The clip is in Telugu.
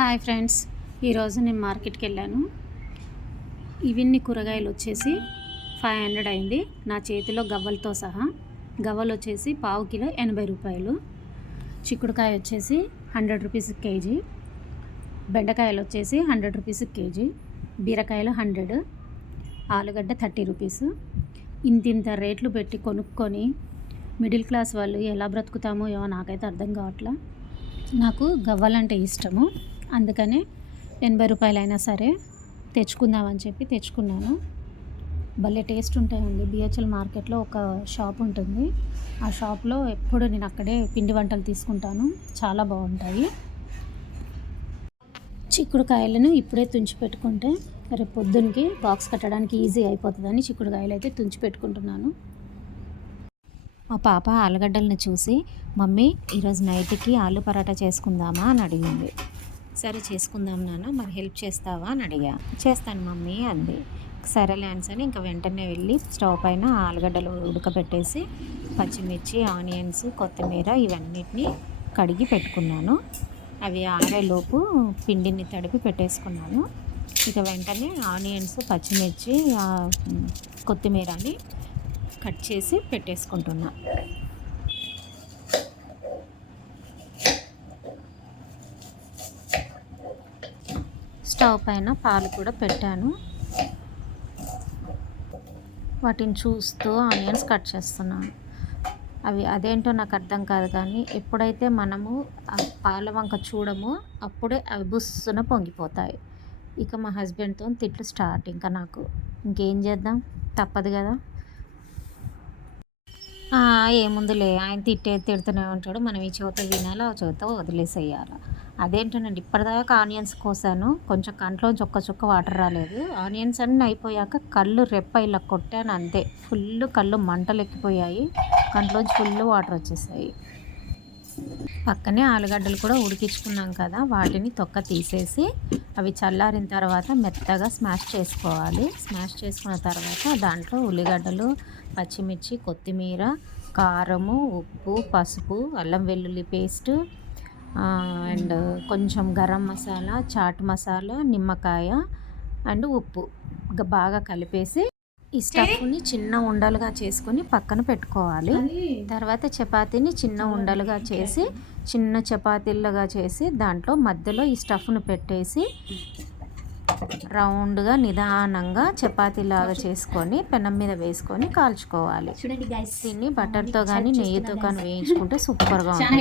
హాయ్ ఫ్రెండ్స్, ఈరోజు నేను మార్కెట్కి వెళ్ళాను. ఇవన్నీ కూరగాయలు వచ్చేసి 500 అయింది. నా చేతిలో గవ్వలతో సహా. గవ్వలు వచ్చేసి పావు కిలో 80 రూపాయలు. చిక్కుడుకాయ వచ్చేసి 100 రూపీస్ కేజీ. బెండకాయలు వచ్చేసి 100 రూపీస్ కేజీ. బీరకాయలు 100. ఆలుగడ్డ 30 రూపీస్. ఇంతింత రేట్లు పెట్టి కొనుక్కొని మిడిల్ క్లాస్ వాళ్ళు ఎలా బ్రతుకుతామో ఏమో నాకైతే అర్థం కావట్లా. నాకు గవ్వలంటే ఇష్టము, అందుకనే 80 రూపాయలైనా సరే తెచ్చుకుందామని చెప్పి తెచ్చుకున్నాను. భలే టేస్ట్ ఉంటాయండి. బిహెచ్ఎల్ మార్కెట్లో ఒక షాప్ ఉంటుంది. ఆ షాప్లో ఎప్పుడు నేను అక్కడే పిండి వంటలు తీసుకుంటాను. చాలా బాగుంటాయి. చిక్కుడుకాయలను ఇప్పుడే తుంచి పెట్టుకుంటే రేపు పొద్దున్నకి బాక్స్ కట్టడానికి ఈజీ అయిపోతుందని చిక్కుడుకాయలు అయితే తుంచి పెట్టుకుంటున్నాను. మా పాప ఆలుగడ్డల్ని చూసి, మమ్మీ ఈరోజు నైట్కి ఆలు పరాటా చేసుకుందామా అని అడిగింది. సరే చేసుకుందాం నాన్న, మరి హెల్ప్ చేస్తావా అని అడిగా. చేస్తాను మమ్మీ అంది. సరేలే అని ఇంకా వెంటనే వెళ్ళి స్టవ్ పైన ఆలుగడ్డలు ఉడకబెట్టేసి పచ్చిమిర్చి, ఆనియన్స్, కొత్తిమీర ఇవన్నిటిని కడిగి పెట్టుకున్నాను. అవి ఆరేలోపు పిండిని తడిపి పెట్టేసుకున్నాను. ఇక వెంటనే ఆనియన్స్, పచ్చిమిర్చి, కొత్తిమీరని కట్ చేసి పెట్టేసుకుంటున్నా. స్టవ్ పైన పాలు కూడా పెట్టాను. వాటిని చూస్తూ ఆనియన్స్ కట్ చేస్తున్నాను. అదేంటో నాకు అర్థం కాదు, కానీ ఎప్పుడైతే మనము ఆ పాల వంక చూడమో అప్పుడే అవి బుస్సున పొంగిపోతాయి. ఇక మా హస్బెండ్తో తిట్లు స్టార్ట్. ఇంకా నాకు ఇంకేం చేద్దాం, తప్పదు కదా. ఏముందిలే, ఆయన తిడుతూనే ఉంటాడు, మనం ఈ చెవితో వినాలి, ఆ చెవితో వదిలేసేయాలి. అదేంటోనండి, ఇప్పటిదాకా ఆనియన్స్ కోసాను, కొంచెం కంట్లోంచి ఒక్క చుక్క వాటర్ రాలేదు. ఆనియన్స్ అన్నీ అయిపోయాక కళ్ళు రెప్ప ఇలా కొట్టాను, అంతే ఫుల్ కళ్ళు మంటలు ఎక్కిపోయాయి. కంట్లోంచి ఫుల్ వాటర్ వచ్చేసాయి. పక్కనే ఆలుగడ్డలు కూడా ఉడికించుకున్నాం కదా, వాటిని తొక్క తీసేసి అవి చల్లారిన తర్వాత మెత్తగా స్మాష్ చేసుకోవాలి. స్మాష్ చేసుకున్న తర్వాత దాంట్లో ఉల్లిగడ్డలు, పచ్చిమిర్చి, కొత్తిమీర, కారము, ఉప్పు, పసుపు, అల్లం వెల్లుల్లి పేస్ట్ అండ్ కొంచెం గరం మసాలా, చాట్ మసాలా, నిమ్మకాయ అండ్ ఉప్పు బాగా కలిపేసి ఈ స్టఫ్ని చిన్న ఉండలుగా చేసుకొని పక్కన పెట్టుకోవాలి. తర్వాత చపాతీని చిన్న ఉండలుగా చేసి చిన్న చపాతీలుగా చేసి దాంట్లో మధ్యలో ఈ స్టఫ్ను పెట్టేసి రౌండ్గా నిదానంగా చపాతీలాగా చేసుకొని పెనం మీద వేసుకొని కాల్చుకోవాలి. దీన్ని బటర్తో కానీ నెయ్యితో కానీ వేయించుకుంటే సూపర్గా ఉంటుంది.